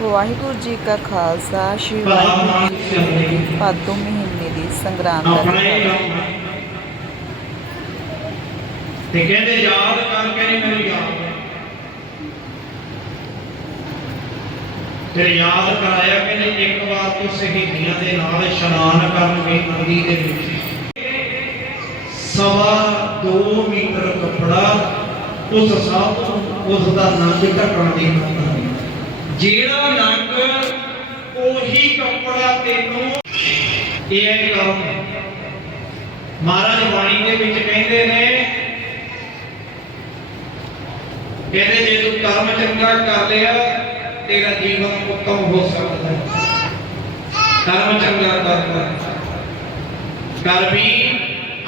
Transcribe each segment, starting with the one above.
ਵਾਹਿਗੁਰੂ ਜੀ ਕਾ ਖਾਲਸਾ ਸ਼੍ਰੀ ਵਾਹਿਗੁਰੂ ਜੀ ਕੀ ਫਤਿਹ। ਭਾਦੋ ਮਹੀਨੇ ਦੀ ਸੰਗਰਾਂਦ ਦਾ। ਤੇ ਕਹਿੰਦੇ ਯਾਦ ਕਰਕੇ ਨਹੀਂ ਮੈਨੂੰ ਯਾਦ ਫਿਰ ਯਾਦ ਕਰਾਇਆ ਕਹਿੰਦੇ ਇੱਕ ਵਾਰ ਤੂੰ ਸ਼ਹੀਦੀਆਂ ਦੇ ਨਾਲ ਇਸ਼ਨਾਨ ਕਰਨਗੇ ਨਦੀ ਦੇ ਵਿੱਚ। ਸਵਾ 2 ਮੀਟਰ ਕੱਪੜਾ ਉਸ ਸਭ ਉਸ ਦਾ ਨੰਗ ਢੱਕਣ ਦੀ ਹੁੰਦਾ ਜਿਹੜਾ ਨੰਗ ਉਹੀ ਕੱਪੜਾ ਤੈਨੂੰ ਇਹ ਹੈ ਮਹਾਰਾਜ ਬਾਣੀ ਦੇ ਵਿੱਚ ਕਹਿੰਦੇ ਨੇ, ਕਹਿੰਦੇ ਜੇ ਤੂੰ ਕਰਮ ਚੰਗਾ ਕਰ ਲਿਆ, ਤੇਰਾ ਜੀਵਨ ਉੱਤਮ ਹੋ ਸਕਦਾ ਹੈ। ਕਰਮ ਚੰਗਾ ਕਰਦਾ ਕਰ ਵੀ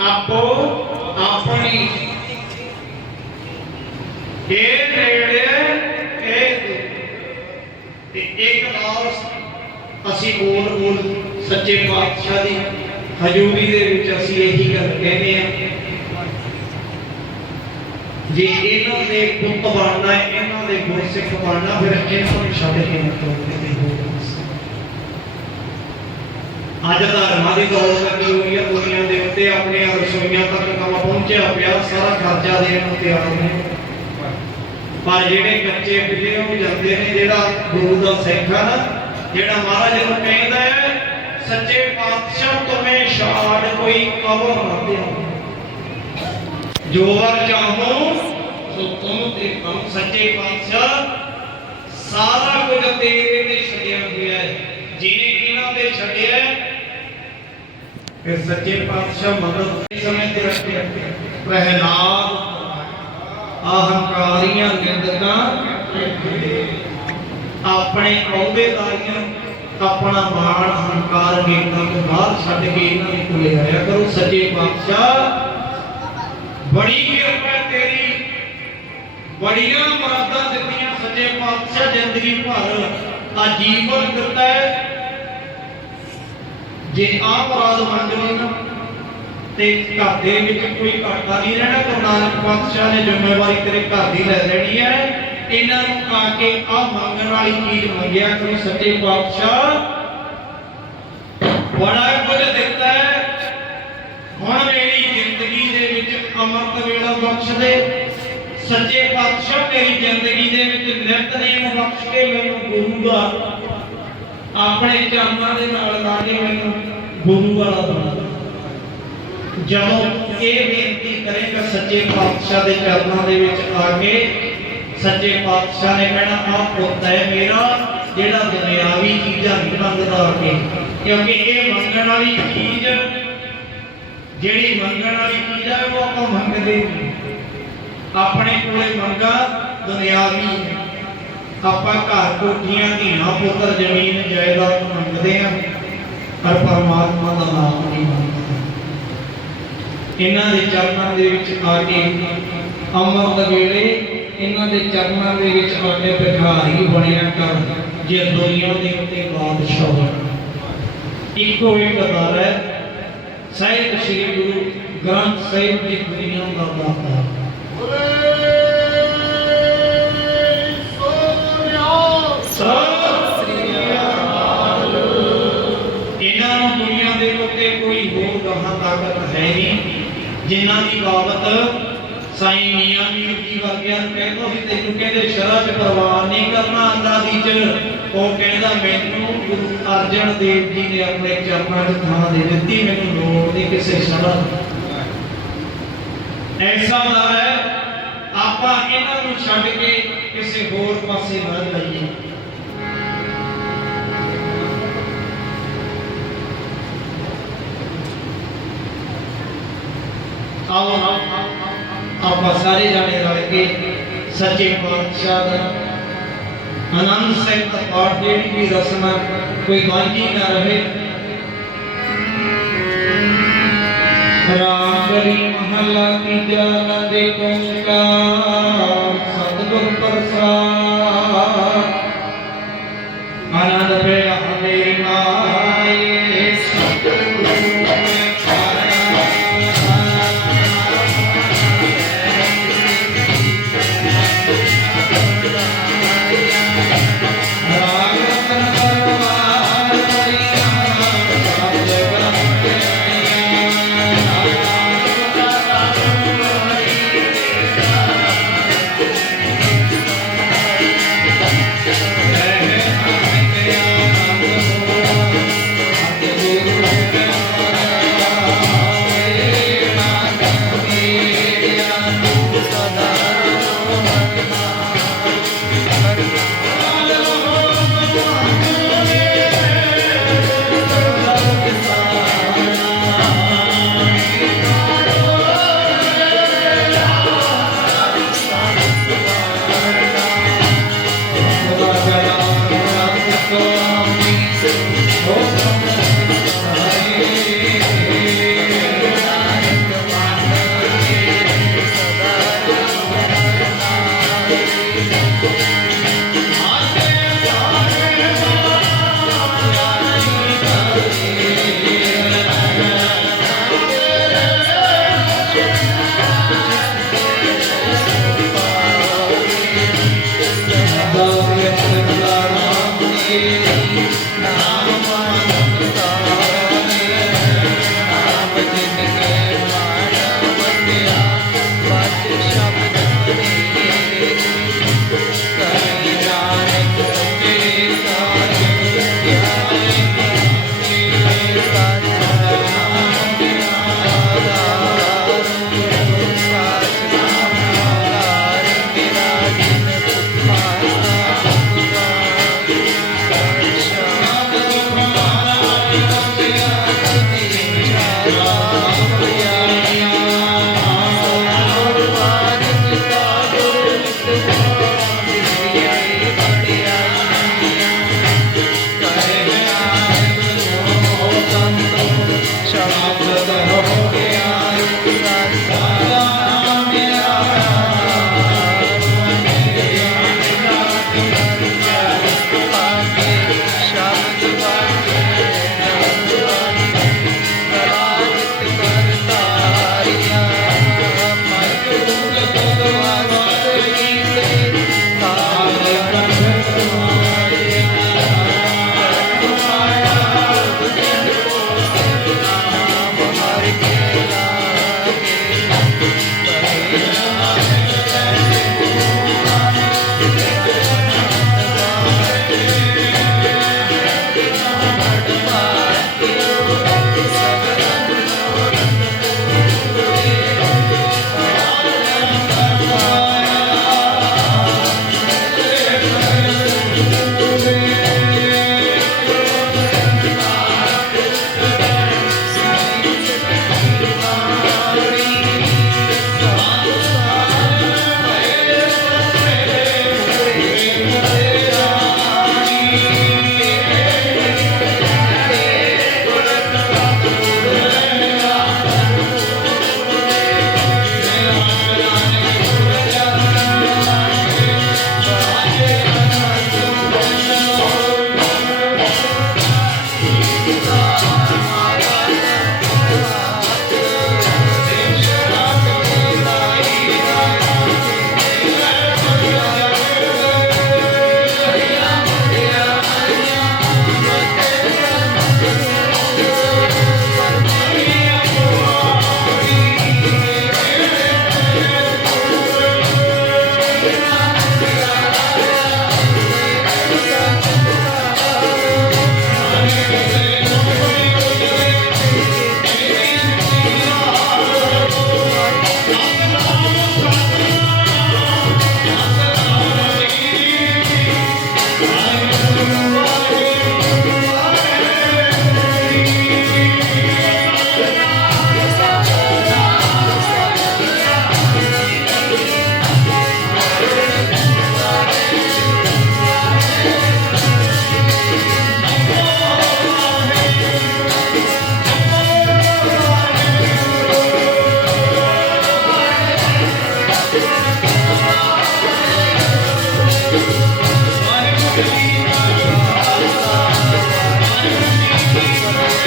ਆਪੋ ਆਪਣੀ। ਇਹ ਨੇੜੇ ਤੇ ਇੱਕ ਨਾਲ ਅਸੀਂ ਬੋਲ ਬੋਲ ਸੱਚੇ ਪਾਤਸ਼ਾਹ ਦੀ ਹਜ਼ੂਰੀ ਦੇ ਵਿੱਚ ਅਸੀਂ ਇਹੀ ਗੱਲ ਕਹਿੰਦੇ ਆ ਜੇ ਇਹਨਾਂ ਦੇ ਪੁੱਤ ਬਣਨਾ, ਇਹਨਾਂ ਦੇ ਗੁਰਸਿੱਖ ਬਣਨਾ, ਫਿਰ ਇਹਨਾਂ ਨੂੰ ਛੱਡ ਕੇ ਨਿਕਲੋ ਕਿਤੇ ਅੱਜ ਧਰਮਾਂ ਦੀ ਦੌੜ ਲੱਗੀ ਹੋਈ ਹੈ ਦੁਨੀਆ ਦੇ ਉੱਤੇ ਆਪਣੀਆਂ ਰਸੋਈਆਂ ਤੱਕ ਕੰਮ ਪਹੁੰਚਿਆ ਪਿਆ, ਸਾਰਾ ਖਰਚਾ ਦੇਣ ਨੂੰ ਤਿਆਰ ਨੇ। ਪਰ ਜਿਹੜੇ ਕੱਚੇ ਪਿੱਲੇ ਉਹ ਜਾਂਦੇ ਨੇ, ਜਿਹੜਾ ਗੁਰੂ ਦਾ ਸਿੱਖ ਆ ਨਾ ਜਿਹੜਾ ਮਹਾਰਾਜ ਨੂੰ ਕਹਿੰਦਾ ਹੈ, ਸੱਚੇ ਪਾਤਸ਼ਾਹ ਤੁਮੇ ਛਾੜ ਕੋਈ ਕਬਰ ਨਾ ਦਿਓ। ਜੋ ਵਰ ਚਾਹੋ, ਸੋ ਤੁਮ ਤੇ ਹਮ ਸੱਚੇ ਪਾਤਸ਼ਾਹ, ਸਾਰਾ ਕੁਝ ਤੇਰੇ ਤੇ ਛੱਡਿਆ ਹੋਇਆ ਹੈ। ਜਿਹਨੇ ਇਹਨਾਂ ਤੇ ਛੱਡਿਆ ਫਿਰ ਸੱਚੇ ਪਾਤਸ਼ਾਹ ਮਦਦ ਸਮੇਂ ਤੇ ਰੱਖਿਆ। ਪ੍ਰਹਿਲਾਦ ਅਹੰਕਾਰੀਆਂ ਨਿੰਦਕਾਂ ਆਪਣੇ ਅਹੁਦੇਦਾਰੀਆਂ ਆਪਣਾ ਮਾਣ ਹੰਕਾਰ ਨਿੰਦਕਾਂ ਤੋਂ ਬਾਹਰ ਛੱਡ ਕੇ ਇਹਨਾਂ ਨੂੰ ਕੋਲੇ ਆਇਆ ਕਰੋ, ਸੱਚੇ ਪਾਤਸ਼ਾਹ। ਬੜੀ ਕਿਰਪਾ ਤੇਰੀ। ਬੜੀਆਂ ਮਰਾਦਾਂ ਦਿੱਤੀਆਂ ਸੱਚੇ ਪਾਤਸ਼ਾਹ, ਜ਼ਿੰਦਗੀ ਭਰ ਆ ਦਿੱਤਾ ਹੈ। ਜੇ ਆ ਮੁਰਾਦ ਮੰਗ ਲਈ ਨਾ ਤੇ ਘਰ ਦੇ ਵਿੱਚ ਕੋਈ ਘਾਟਾ ਨਹੀਂ ਰਹਿਣਾ ਗੁਰੂ ਨਾਨਕ ਪਾਤਸ਼ਾਹ ਨੇ ਜ਼ਿੰਮੇਵਾਰੀ ਤੇਰੇ ਘਰ ਦੀ ਲੈ ਲੈਣੀ ਹੈ। ਇਹਨਾਂ ਨੂੰ ਆ ਕੇ ਆ ਮੰਗਣ ਵਾਲੀ ਚੀਜ਼ ਮੰਗਿਆ ਕੋਈ ਸੱਚੇ ਪਾਤਸ਼ਾਹ। ਬੜਾ ਕੁਝ ਦਿੱਤਾ ਹੈ। ਹੁਣ ਮੇਰੀ ਜ਼ਿੰਦਗੀ ਦੇ ਵਿੱਚ ਅੰਮ੍ਰਿਤ ਵੇਲਾ ਬਖਸ਼ ਦੇ। ਸੱਚੇ ਪਾਤਸ਼ਾਹ, ਮੇਰੀ ਜ਼ਿੰਦਗੀ ਦੇ ਵਿੱਚ ਨਿਤਨੇਮ ਬਖਸ਼ ਕੇ ਮੈਨੂੰ ਗੁਰੂ ਦਾ, ਆਪਣੇ ਚਰਨਾਂ ਦੇ ਨਾਲ ਲਾ ਕੇ ਮੈਨੂੰ ਗੁਰੂ ਵਾਲਾ ਜਦੋਂ ਇਹ ਬੇਨਤੀ ਕਰੇਗਾ ਸੱਚੇ ਪਾਤਸ਼ਾਹ ਦੇ ਚਰਨਾਂ ਦੇ ਵਿੱਚ ਆ ਕੇ ਸੱਚੇ ਪਾਤਸ਼ਾਹ ਨੇ ਕਹਿਣਾ ਆ ਪੁੱਤ ਹੈ ਮੇਰਾ, ਜਿਹੜਾ ਦੁਨਿਆਵੀ ਚੀਜ਼ਾਂ ਨਹੀਂ ਮੰਗਦਾ ਆ ਕੇ ਕਿਉਂਕਿ ਇਹ ਮੰਗਣ ਵਾਲੀ ਚੀਜ਼, ਜਿਹੜੀ ਮੰਗਣ ਵਾਲੀ ਚੀਜ਼ ਹੈ ਉਹ ਆਪਾਂ ਮੰਗਦੇ ਨਹੀਂ। ਆਪਣੇ ਕੋਲੇ ਮੰਗਾ ਦੁਨਿਆਵੀ ਆਪਾਂ ਘਰ ਕੋਠੀਆਂ, ਧੀਆਂ, ਪੁੱਤਰ, ਜ਼ਮੀਨ, ਜਾਇਦਾਦ ਮੰਗਦੇ ਆ ਪਰ ਪਰਮਾਤਮਾ ਦਾ ਨਾਮ ਨਹੀਂ ਮੰਗਦੇ। ਇਹਨਾਂ ਦੇ ਚਰਨਾਂ ਦੇ ਵਿੱਚ ਆ ਕੇ ਅੰਮ੍ਰਿਤ ਵੇਲੇ ਇਹਨਾਂ ਦੇ ਚਰਨਾਂ ਦੇ ਵਿੱਚ ਆ ਕੇ ਭਿਖਾਰੀ ਬਣਿਆ ਕਰ, ਜੇ ਦੁਨੀਆ ਦੇ ਉੱਤੇ ਬਾਦਸ਼ਾਹ ਬਣ। ਇੱਕੋ ਇੱਕ ਦਰ ਹੈ, ਸਾਹਿਬ ਸ੍ਰੀ ਗੁਰੂ ਗ੍ਰੰਥ ਸਾਹਿਬ ਦੀ ਦੁਨੀਆ ਦਾ ਦਾਤਾ। ਇਹਨਾਂ ਨੂੰ ਦੁਨੀਆ ਦੇ ਉੱਤੇ ਕੋਈ ਹੋਰ ਗਾਹਾਂ ਤਾਕਤ ਹੈ ਨਹੀਂ। ਜਿਨ੍ਹਾਂ ਦੀ ਬਾਬਤ ਸਾਈਂ ਮੀਆਂ ਮੀਰ ਜੀ ਵਰਗਿਆਂ ਨੂੰ ਕਹਿੰਦਾ ਸੀ ਤੈਨੂੰ ਕਹਿੰਦੇ ਸ਼ਰਅ ਚ ਪ੍ਰਵਾਨ ਨਹੀਂ ਕਰਨਾ ਅੰਦਾਜ਼ੀ ਚ, ਉਹ ਕਹਿੰਦਾ ਮੈਨੂੰ ਗੁਰੂ ਅਰਜਨ ਦੇਵ ਜੀ ਨੇ ਆਪਣੇ ਚਰਨਾਂ 'ਚ ਥਾਂ ਦੇ ਦਿੱਤੀ, ਮੈਨੂੰ ਲੋੜ ਨਹੀਂ ਕਿਸੇ ਸ਼ਰਅ ਐਸਾ ਦਾ ਹੈ, ਆਪਾਂ ਇਹਨਾਂ ਨੂੰ ਛੱਡ ਕੇ ਕਿਸੇ ਹੋਰ ਪਾਸੇ ਨਾ ਜਾਈਏ। ਆਓ ਆਪਾਂ ਸਾਰੇ ਜਾਣੇ ਰਲ ਕੇ ਸੱਚੇ ਪਾਤਸ਼ਾਹ ਦਾ ਆਨੰਦ ਸਾਹਿਬ ਦਾ ਪਾਠ ਜਿਹੜੀ ਵੀ ਰਸਮ ਹੈ ਕੋਈ ਵਾਂਝੀ ਨਾ ਰਹੇ ਰਾਮ ਕਰੀ ਮਹੱਲਾ ਕੀ ਜਾਨ ਦੇ ਦਾਸ ਵਿੱਚ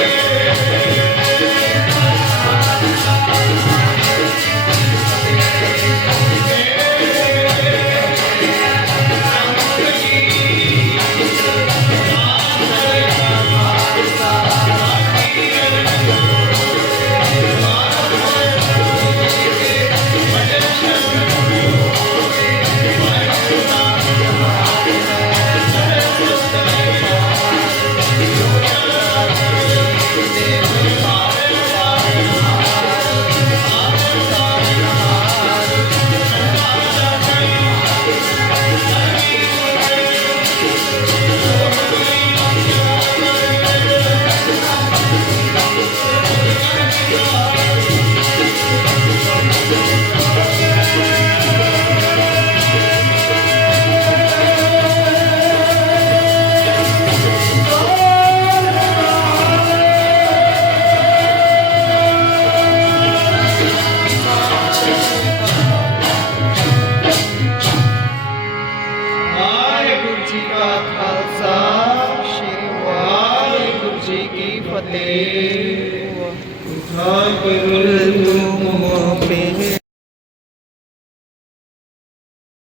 Yeah. ਕੀ ਫਤਿਹ ਵਾਹਿਗੁਰੂ ਤੂੰ ਮੋਹ